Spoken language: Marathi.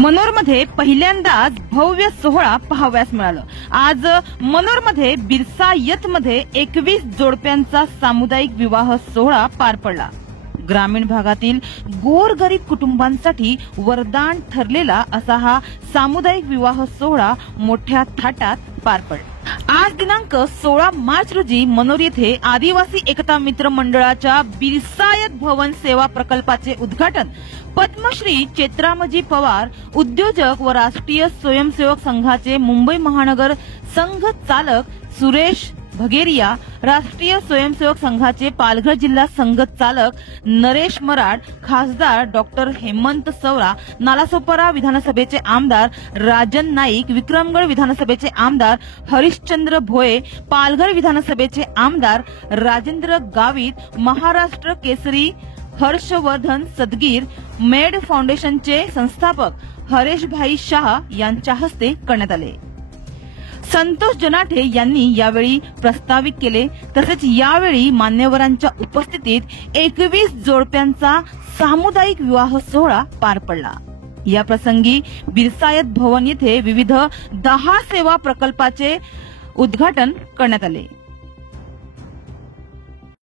मनोरमध्ये पहिल्यांदाच भव्य सोहळा पाहावयास मिळाला। आज मनोरमध्ये बिरसायतमध्ये 21 जोडप्यांचा सामुदायिक विवाह सोहळा पार पडला। ग्रामीण भागातील गोरगरीब कुटुंबांसाठी वरदान ठरलेला असा हा सामुदायिक विवाह सोहळा मोठ्या थाटात पार पडला। आज दिनांक 16 मार्च रोजी मनोर येथे आदिवासी एकता मित्र मंडळाच्या बिरसायत भवन सेवा प्रकल्पाचे उद्घाटन पद्मश्री चेत्रामजी पवार, उद्योजक व राष्ट्रीय स्वयंसेवक संघाचे मुंबई महानगर संघ चालक सुरेश भगेरिया, राष्ट्रीय स्वयंसेवक संघाचे पालघर जिल्हा संघ चालक नरेश मराड, खासदार डॉक्टर हेमंत सवरा, नालासोपारा विधानसभेचे आमदार राजन नाईक, विक्रमगड विधानसभेचे आमदार हरिश्चंद्र भोये, पालघर विधानसभेचे आमदार राजेंद्र गावित, महाराष्ट्र केसरी हर्षवर्धन सदगीर, मेड फाउंडेशनचे संस्थापक हरेशभाई शाह यांच्या हस्ते करण्यात आले। संतोष जनाठे यांनी यावेळी प्रस्तावित केले। तसेच यावेळी मान्यवरांच्या उपस्थितीत 21 जोडप्यांचा सामुदायिक विवाह सोहळा पार पडला। या प्रसंगी बिरसायत भवन येथे विविध 10 सेवा प्रकल्पाचे उद्घाटन करण्यात आले।